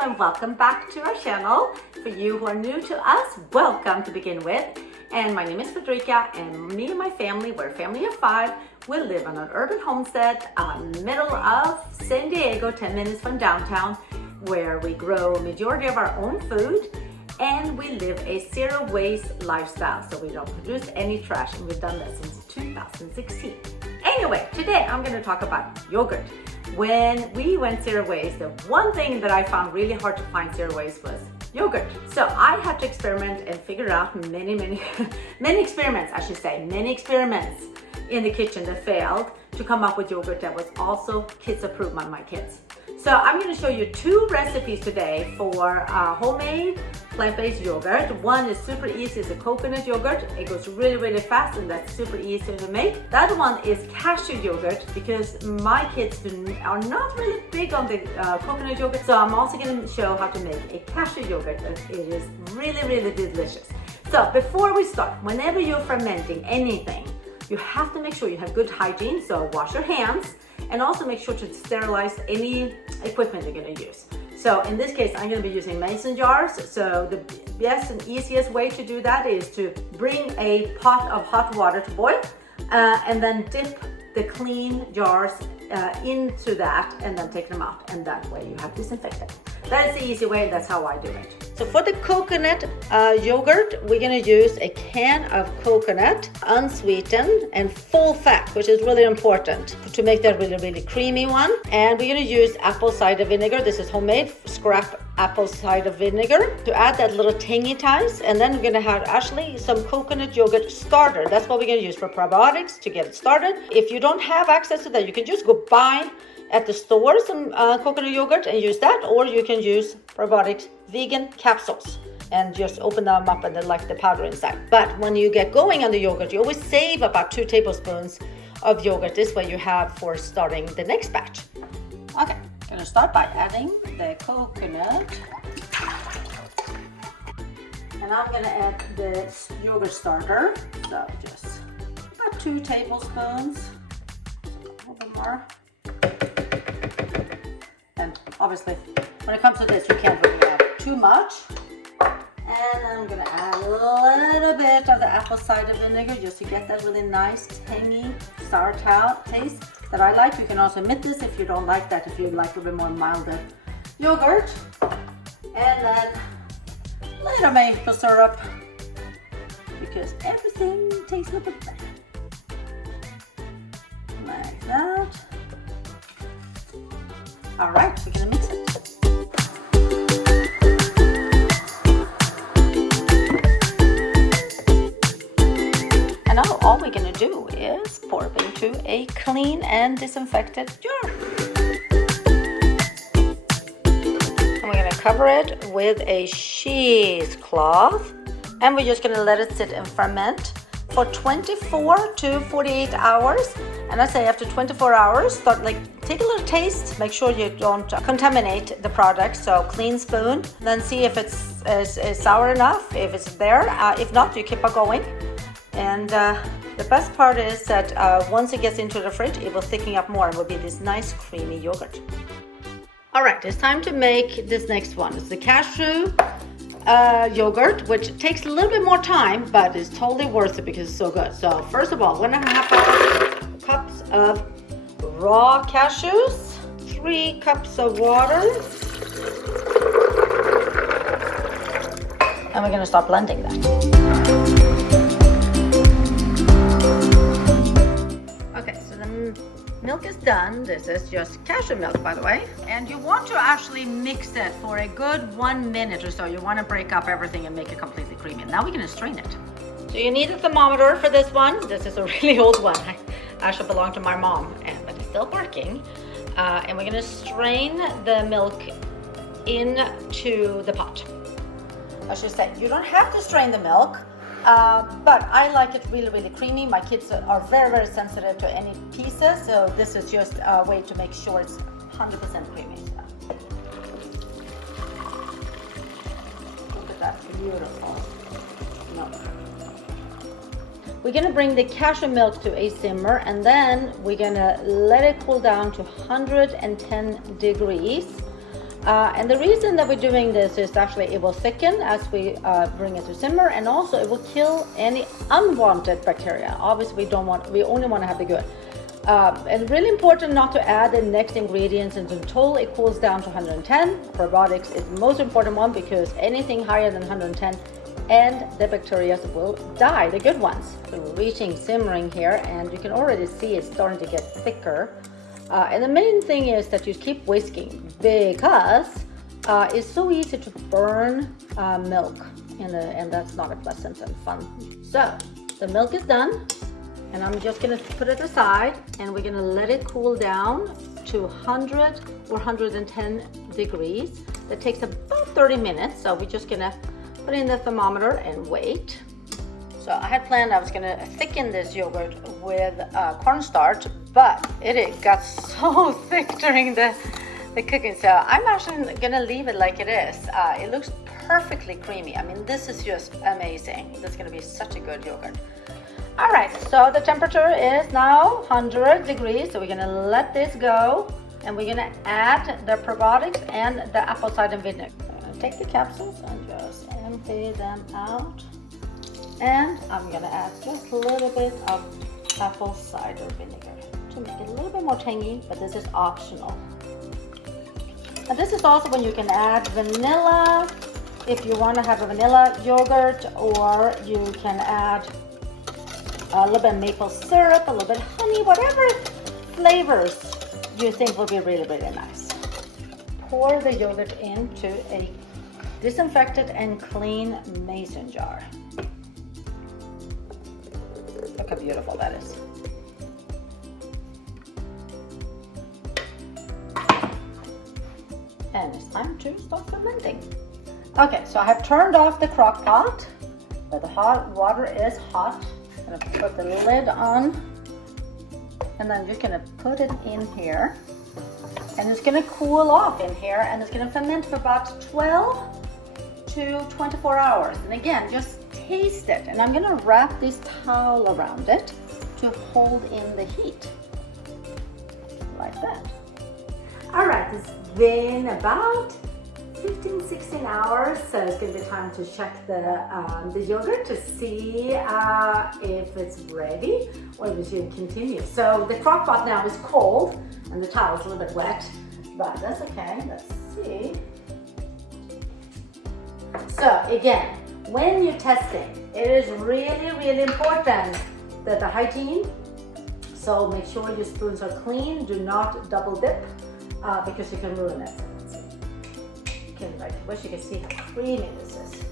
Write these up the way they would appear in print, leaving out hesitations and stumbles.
and welcome back to our channel. For you who are new to us, welcome to begin with. And my name is Fredrika, and me and my family, we're a family of 5. We live on an urban homestead middle of San Diego, 10 minutes from downtown, where we grow a majority of our own food, and we live a zero waste lifestyle, so we don't produce any trash, and we've done that since 2016. Anyway, today I'm going to talk about yogurt. When we went zero waste, the one thing that I found really hard to find zero waste was yogurt. So I had to experiment and figure out many experiments in the kitchen that failed to come up with yogurt that was also kids approved by my kids. So I'm going to show you 2 recipes today for homemade plant-based yogurt. One is super easy, it's a coconut yogurt. It goes really fast and that's super easy to make. The other one is cashew yogurt because my kids are not really big on the coconut yogurt. So I'm also going to show how to make a cashew yogurt. It is really delicious. So before we start, whenever you're fermenting anything, you have to make sure you have good hygiene. So wash your hands. And also make sure to sterilize any equipment you're going to use. So in this case, I'm going to be using mason jars. So the best and easiest way to do that is to bring a pot of hot water to boil and then dip the clean jars into that and then take them out. And that way you have disinfectant. That is the easy way. That's how I do it. So for the coconut yogurt, we're going to use a can of coconut, unsweetened and full fat, which is really important to make that really creamy one. And we're going to use apple cider vinegar. This is homemade scrap apple cider vinegar to add that little tangy taste. And then we're going to have actually some coconut yogurt starter. That's what we're going to use for probiotics to get it started. If you don't have access to that, you can just go buy at the store some coconut yogurt and use that, or you can use probiotics vegan capsules and just open them up and then like the powder inside. But when you get going on the yogurt, you always save about 2 tablespoons of yogurt. This way you have for starting the next batch. Okay, I'm gonna start by adding the coconut. And I'm gonna add the yogurt starter. So just about 2 tablespoons, a little more. And obviously, when it comes to this, you can't really add too much. And I'm gonna add a little bit of the apple cider vinegar just to get that really nice, tangy, sour taste that I like. You can also omit this if you don't like that, if you like a bit more milder yogurt. And then a little maple syrup because everything tastes a little bit better. Like that. All right, we're gonna mix it. And now all we're gonna do is pour it into a clean and disinfected jar. And we're gonna cover it with a cheesecloth, and we're just gonna let it sit and ferment for 24 to 48 hours. And I say after 24 hours, take a little taste, make sure you don't contaminate the product. So clean spoon, then see if it's sour enough, if it's there. If not, you keep on going. And the best part is that once it gets into the fridge, it will thicken up more and will be this nice creamy yogurt. All right, it's time to make this next one. It's the cashew yogurt, which takes a little bit more time, but it's totally worth it because it's so good. So first of all, 1.5 cups of raw cashews, 3 cups of water, and we're going to start blending that. Okay, so the milk is done. This is just cashew milk, by the way. And you want to actually mix it for a good 1 minute or so. You want to break up everything and make it completely creamy. Now we're going to strain it. So you need a thermometer for this one. This is a really old one. Actually belonged to my mom, but it's still working. And we're going to strain the milk into the pot. I should say, you don't have to strain the milk, but I like it really creamy. My kids are very sensitive to any pieces, so this is just a way to make sure it's 100% creamy. Look at that beautiful milk. We're gonna bring the cashew milk to a simmer, and then we're gonna let it cool down to 110 degrees. And the reason that we're doing this is actually it will thicken as we bring it to simmer, and also it will kill any unwanted bacteria. Obviously, we only want to have the good. And really important not to add the next ingredients until it cools down to 110. Probiotics is the most important one because anything higher than 110 and the bacteria will die, the good ones. So we're reaching simmering here, and you can already see it's starting to get thicker. And the main thing is that you keep whisking because it's so easy to burn milk, and that's not a pleasant and fun. So the milk is done, and I'm just gonna put it aside, and we're gonna let it cool down to 100 or 110 degrees. That takes about 30 minutes, so we're just gonna put in the thermometer and wait. So I had planned I was gonna thicken this yogurt with cornstarch, but it got so thick during the cooking, so I'm actually gonna leave it like it is. It looks perfectly creamy. I mean, this is just amazing. This is gonna be such a good yogurt. All right, so the temperature is now 100 degrees, so we're gonna let this go, and we're gonna add the probiotics and the apple cider vinegar. I'm gonna take the capsules and just empty them out, and I'm gonna add just a little bit of apple cider vinegar to make it a little bit more tangy, but this is optional. And this is also when you can add vanilla if you want to have a vanilla yogurt, or you can add a little bit of maple syrup, a little bit of honey, whatever flavors you think will be really, really nice. Pour the yogurt into a disinfected and clean mason jar. Look how beautiful that is. And it's time to start fermenting. Okay, so I have turned off the crock pot, but the hot water is hot. I'm gonna put the lid on, and then you're gonna put it in here, and it's gonna cool off in here, and it's gonna ferment for about 12 to 24 hours. And again, just taste it. And I'm gonna wrap this towel around it to hold in the heat, like that. All right, it's been about 15-16 hours, so it's going to be time to check the yogurt to see if it's ready or if we should continue. So the crock pot now is cold and the towel is a little bit wet, but that's okay. Let's see. So again, when you're testing, it is really, really important that the hygiene. So make sure your spoons are clean. Do not double dip because you can ruin it. I wish you could see how creamy this is.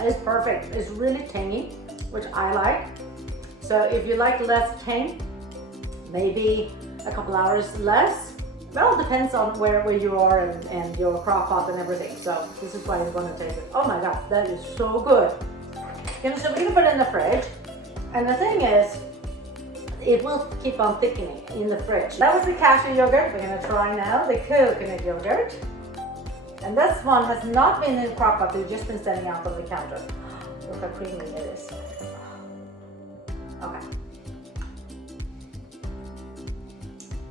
It's perfect. It's really tangy, which I like. So if you like less tang, maybe a couple hours less. Well, it depends on where you are and your crock pot and everything. So this is why you want to taste it. Oh my God, that is so good. So we're gonna put it in the fridge. And the thing is, it will keep on thickening in the fridge. That was the cashew yogurt. We're gonna try now the coconut yogurt. And this one has not been in the crock pot, they've just been standing out on the counter. Look how creamy it is. Okay.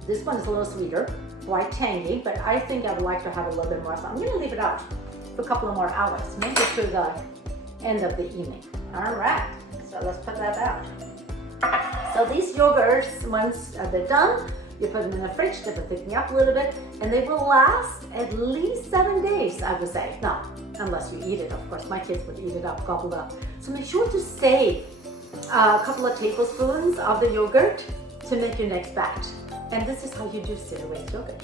This one is a little sweeter, quite tangy, but I think I would like to have a little bit more. So I'm gonna leave it out for a couple of more hours, maybe to the end of the evening. All right, so let's put that out. So these yogurts, once they're done, you put them in the fridge, they will thicken up a little bit, and they will last at least 7 days, I would say. No, unless you eat it, of course. My kids would eat it up, gobbled up. So make sure to save a couple of tablespoons of the yogurt to make your next batch. And this is how you do zero-waste yogurt.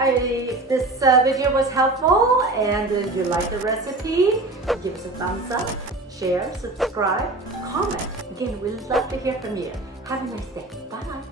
If this video was helpful and you like the recipe, give us a thumbs up, share, subscribe, comment. Again, we'd love to hear from you. Have a nice day. Bye.